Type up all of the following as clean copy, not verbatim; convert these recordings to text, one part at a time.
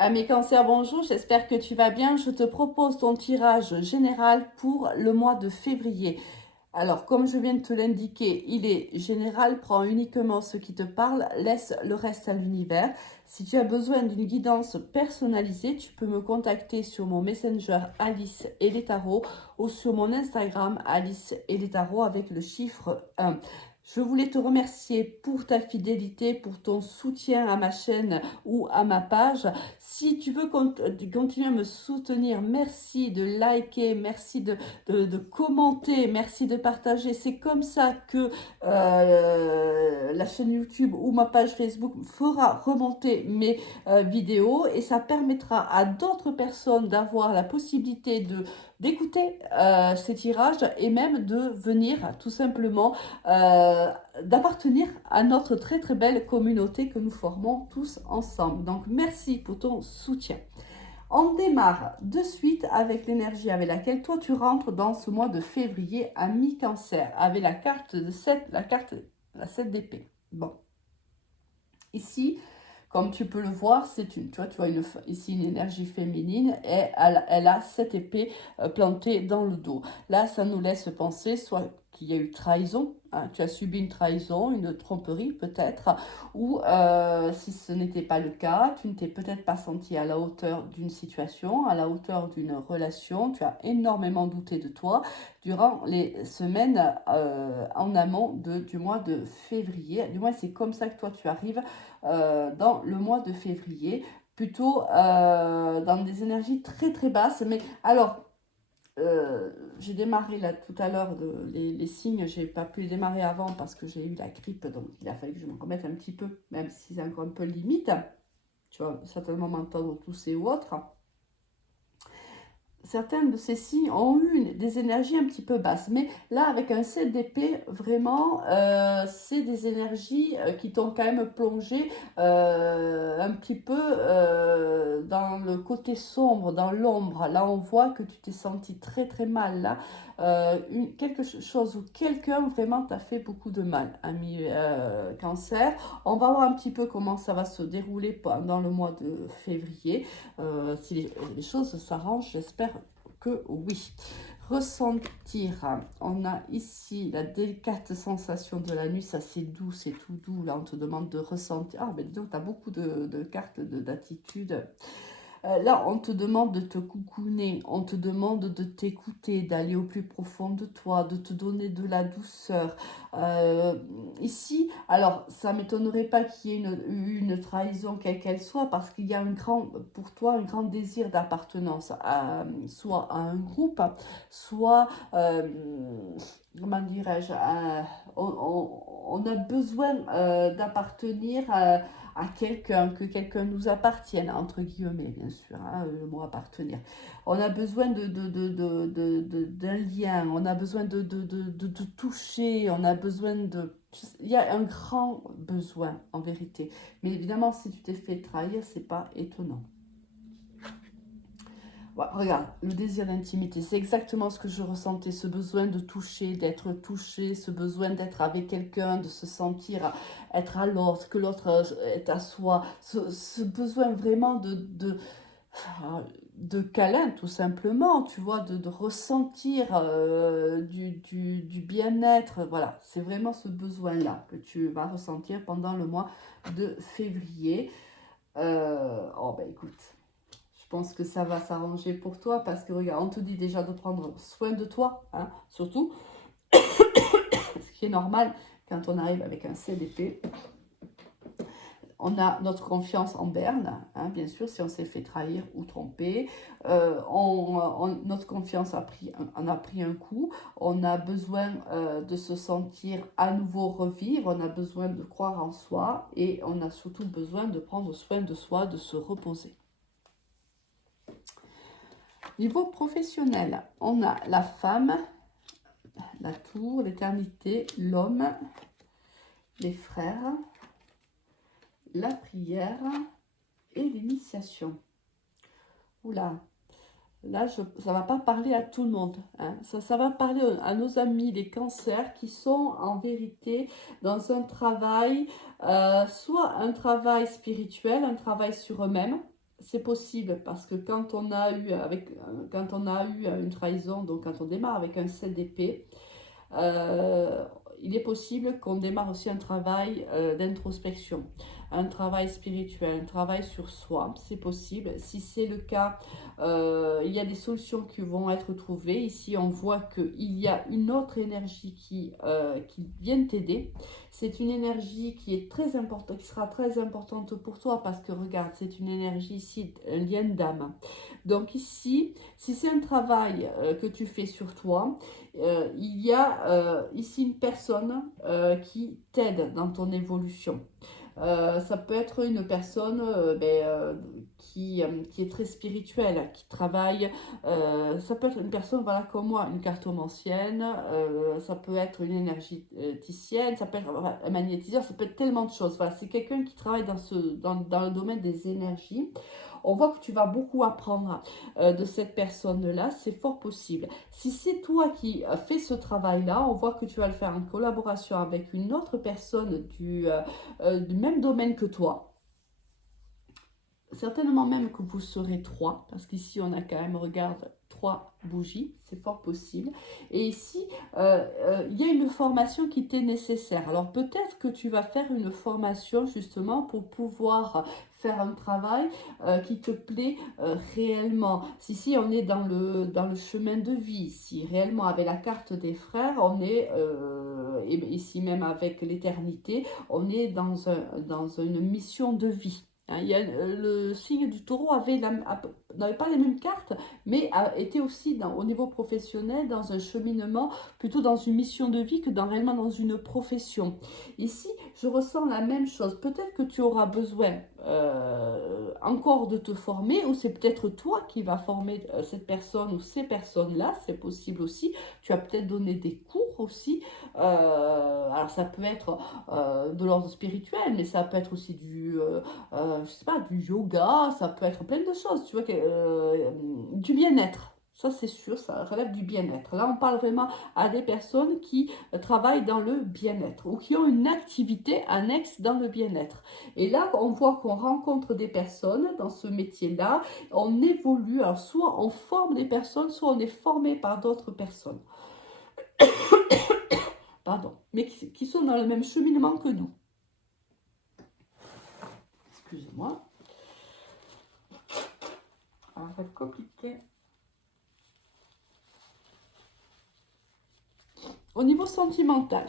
Mes cancers, bonjour, j'espère que tu vas bien. Je te propose ton tirage général pour le mois de février. Alors, comme je viens de te l'indiquer, il est général, prends uniquement ce qui te parle, laisse le reste à l'univers. Si tu as besoin d'une guidance personnalisée, tu peux me contacter sur mon Messenger Alice et les tarots ou sur mon Instagram Alice et les tarots avec le chiffre 1. Je voulais te remercier pour ta fidélité, pour ton soutien à ma chaîne ou à ma page. Si tu veux continuer à me soutenir, merci de liker, merci de commenter, merci de partager. C'est comme ça que la chaîne YouTube ou ma page Facebook fera remonter mes vidéos et ça permettra à d'autres personnes d'avoir la possibilité d'écouter ces tirages et même de venir tout simplement d'appartenir à notre très très belle communauté que nous formons tous ensemble. Donc merci pour ton soutien. On démarre de suite avec l'énergie avec laquelle toi tu rentres dans ce mois de février à mi-cancer avec la carte de 7, la 7 d'épée. Bon, ici, comme tu peux le voir, c'est une, tu vois ici une énergie féminine et elle a cette épée plantée dans le dos. Là, ça nous laisse penser soit qu'il y a eu trahison, hein, tu as subi une trahison, une tromperie peut-être, ou si ce n'était pas le cas, tu ne t'es peut-être pas senti à la hauteur d'une situation, à la hauteur d'une relation, tu as énormément douté de toi durant les semaines en amont du mois de février. Du moins, c'est comme ça que toi tu arrives dans le mois de février, plutôt dans des énergies très très basses. Mais alors, j'ai démarré là tout à l'heure les signes, j'ai pas pu les démarrer avant parce que j'ai eu la grippe, donc il a fallu que je me remette un petit peu, même si c'est encore un peu limite. Tu vas certainement m'entendre tousser ou autre. Certaines de ces signes ont eu des énergies un petit peu basses. Mais là, avec un 7 d'épée, vraiment, c'est des énergies qui t'ont quand même plongé un petit peu dans le côté sombre, dans l'ombre. Là, on voit que tu t'es senti très très mal. Là, quelque chose ou quelqu'un vraiment t'a fait beaucoup de mal, ami cancer. On va voir un petit peu comment ça va se dérouler pendant le mois de février. Si les choses s'arrangent, j'espère que oui. Ressentir, on a ici la délicate sensation de la nuit, ça c'est doux, c'est tout doux. Là, on te demande de ressentir. Ah, ben dis donc, tu as beaucoup de cartes d'attitude. Là, on te demande de te coucouner, on te demande de t'écouter, d'aller au plus profond de toi, de te donner de la douceur. Ici, alors, ça ne m'étonnerait pas qu'il y ait une trahison, quelle qu'elle soit, parce qu'il y a pour toi un grand désir d'appartenance, soit à un groupe, soit, comment dirais-je, on a besoin d'appartenir à quelqu'un, que quelqu'un nous appartienne, entre guillemets, bien sûr, hein, le mot appartenir. On a besoin d'un lien, on a besoin de toucher, on a besoin de... Il y a un grand besoin, en vérité. Mais évidemment, si tu t'es fait trahir, c'est pas étonnant. Voilà, regarde, le désir d'intimité, c'est exactement ce que je ressentais, ce besoin de toucher, d'être touché, ce besoin d'être avec quelqu'un, de se sentir être à l'autre, que l'autre est à soi, ce besoin vraiment de câlin tout simplement, tu vois, de ressentir du bien-être, voilà, c'est vraiment ce besoin-là que tu vas ressentir pendant le mois de février. Oh ben écoute, je pense que ça va s'arranger pour toi parce que regarde, on te dit déjà de prendre soin de toi, hein, surtout, ce qui est normal quand on arrive avec un CDP. On a notre confiance en berne, hein, bien sûr, si on s'est fait trahir ou tromper. Notre confiance a pris un coup. On a besoin de se sentir à nouveau revivre. On a besoin de croire en soi. Et on a surtout besoin de prendre soin de soi, de se reposer. Niveau professionnel, on a la femme, la tour, l'éternité, l'homme, les frères, la prière et l'initiation. Oula, là, ça ne va pas parler à tout le monde. Hein. Ça va parler à nos amis, les cancers, qui sont en vérité dans un travail, soit un travail spirituel, un travail sur eux-mêmes, c'est possible parce que quand on a eu une trahison, donc quand on démarre avec un 7 d'épée, euh, il est possible qu'on démarre aussi un travail d'introspection, un travail spirituel, un travail sur soi. C'est possible. Si c'est le cas, il y a des solutions qui vont être trouvées. Ici, on voit qu'il y a une autre énergie qui vient t'aider. C'est une énergie qui est très importante, qui sera très importante pour toi parce que regarde, c'est une énergie ici, un lien d'âme. Donc ici, si c'est un travail que tu fais sur toi, il y a ici une personne qui t'aide dans ton évolution. Ça peut être une personne qui est très spirituelle, qui travaille. Ça peut être une personne, voilà, comme moi, une cartomancienne. Ça peut être une énergéticienne. Ça peut être voilà, un magnétiseur. Ça peut être tellement de choses. Voilà, c'est quelqu'un qui travaille dans le domaine des énergies. On voit que tu vas beaucoup apprendre de cette personne-là, c'est fort possible. Si c'est toi qui fais ce travail-là, on voit que tu vas le faire en collaboration avec une autre personne du même domaine que toi. Certainement même que vous serez trois, parce qu'ici on a quand même, regarde, trois bougies, c'est fort possible. Et ici, il y a une formation qui t'est nécessaire. Alors peut-être que tu vas faire une formation justement pour pouvoir faire un travail qui te plaît réellement. Si on est dans le chemin de vie, si réellement avec la carte des frères, on est, et ici même avec l'éternité, on est dans une mission de vie. Hein, le signe du taureau n'avait pas les mêmes cartes, mais était aussi au niveau professionnel dans un cheminement, plutôt dans une mission de vie que réellement dans une profession. Ici, je ressens la même chose. Peut-être que tu auras besoin encore de te former, ou c'est peut-être toi qui vas former cette personne ou ces personnes-là, c'est possible aussi. Tu as peut-être donné des cours aussi. Alors ça peut être de l'ordre spirituel, mais ça peut être aussi je sais pas, du yoga, ça peut être plein de choses, tu vois, du bien-être. Ça, c'est sûr, ça relève du bien-être. Là, on parle vraiment à des personnes qui travaillent dans le bien-être ou qui ont une activité annexe dans le bien-être. Et là, on voit qu'on rencontre des personnes dans ce métier-là, on évolue, alors soit on forme des personnes, soit on est formé par d'autres personnes, pardon, mais qui sont dans le même cheminement que nous. Excusez-moi. Alors, ça va être compliqué. Au niveau sentimental,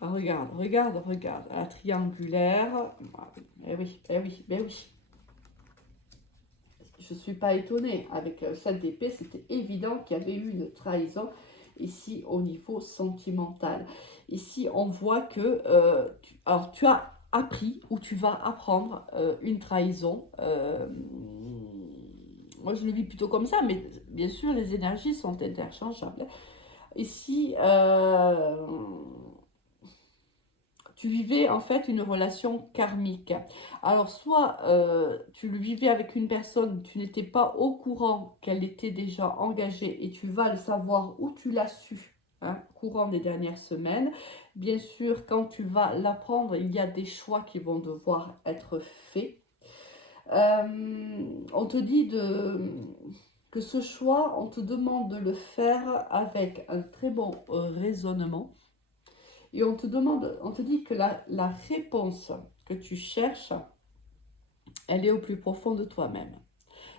regarde, regarde, regarde, la triangulaire. Eh oui, eh oui, eh oui. Je ne suis pas étonnée. Avec cette d'épée, c'était évident qu'il y avait eu une trahison ici au niveau sentimental. Ici, on voit que alors, tu as appris ou tu vas apprendre une trahison. Moi, je le vis plutôt comme ça, mais bien sûr, les énergies sont interchangeables. Ici, tu vivais en fait une relation karmique. Alors soit tu le vivais avec une personne, tu n'étais pas au courant qu'elle était déjà engagée et tu vas le savoir ou tu l'as su, hein, courant des dernières semaines. Bien sûr, quand tu vas l'apprendre, il y a des choix qui vont devoir être faits. On te dit que ce choix, on te demande de le faire avec un très bon raisonnement. Et on te dit que la réponse que tu cherches, elle est au plus profond de toi-même.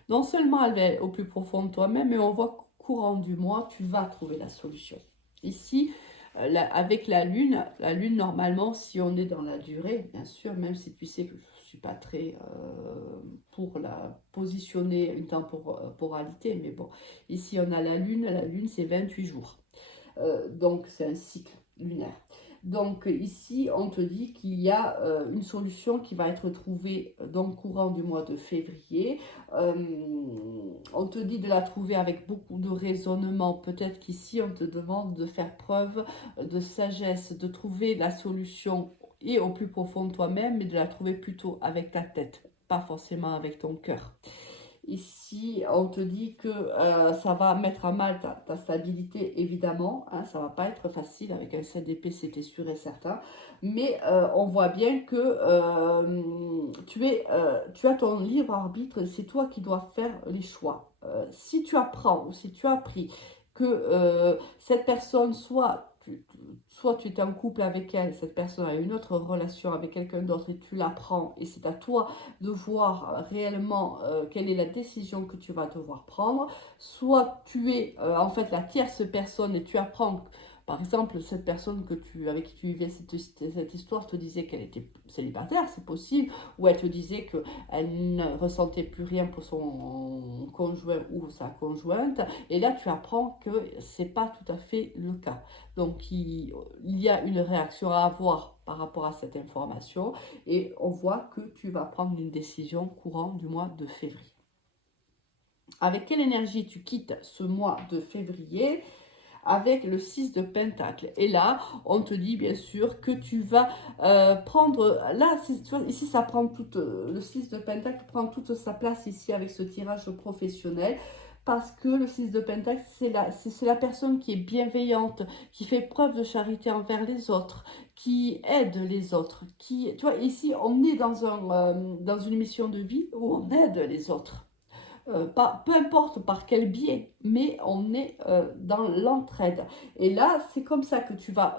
Non seulement elle est au plus profond de toi-même, mais on voit qu'au courant du mois, tu vas trouver la solution. Ici, avec la lune, normalement, si on est dans la durée, bien sûr, même si tu sais que je ne suis pas très pour la positionner une temporalité, mais bon, ici on a la lune c'est 28 jours. Donc c'est un cycle lunaire. Donc ici, on te dit qu'il y a une solution qui va être trouvée dans le courant du mois de février. On te dit de la trouver avec beaucoup de raisonnement. Peut-être qu'ici, on te demande de faire preuve de sagesse, de trouver la solution et au plus profond de toi-même, mais de la trouver plutôt avec ta tête, pas forcément avec ton cœur. Ici, on te dit que ça va mettre à mal ta stabilité, évidemment, hein, ça va pas être facile avec un 7 d'épée, c'était sûr et certain. Mais on voit bien que tu as ton libre arbitre, c'est toi qui dois faire les choix. Si tu apprends ou si tu as appris que cette personne, soit tu étais en couple avec elle, cette personne a une autre relation avec quelqu'un d'autre et tu l'apprends et c'est à toi de voir réellement quelle est la décision que tu vas devoir prendre, soit tu es en fait la tierce personne et tu apprends. Par exemple, cette personne avec qui tu vivais cette histoire te disait qu'elle était célibataire, c'est possible, ou elle te disait qu'elle ne ressentait plus rien pour son conjoint ou sa conjointe, et là tu apprends que c'est pas tout à fait le cas. Donc il y a une réaction à avoir par rapport à cette information, et on voit que tu vas prendre une décision courant du mois de février. Avec quelle énergie tu quittes ce mois de février? Avec le 6 de Pentacle. Et là, on te dit bien sûr que tu vas prendre... Là, tu vois, ici, ça prend toute... le 6 de Pentacle prend toute sa place ici avec ce tirage professionnel. Parce que le 6 de Pentacle, c'est la personne qui est bienveillante, qui fait preuve de charité envers les autres, qui aide les autres. Tu vois, ici, on est dans une mission de vie où on aide les autres. Peu importe par quel biais, mais on est dans l'entraide. Et là, c'est comme ça que tu vas,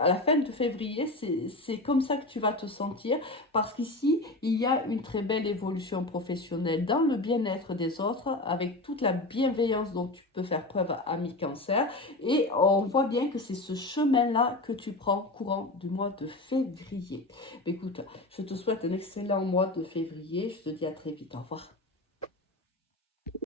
à la fin de février, c'est comme ça que tu vas te sentir, parce qu'ici, il y a une très belle évolution professionnelle dans le bien-être des autres, avec toute la bienveillance dont tu peux faire preuve à mi-cancer. Et on voit bien que c'est ce chemin-là que tu prends courant du mois de février. Écoute, je te souhaite un excellent mois de février. Je te dis à très vite. Au revoir.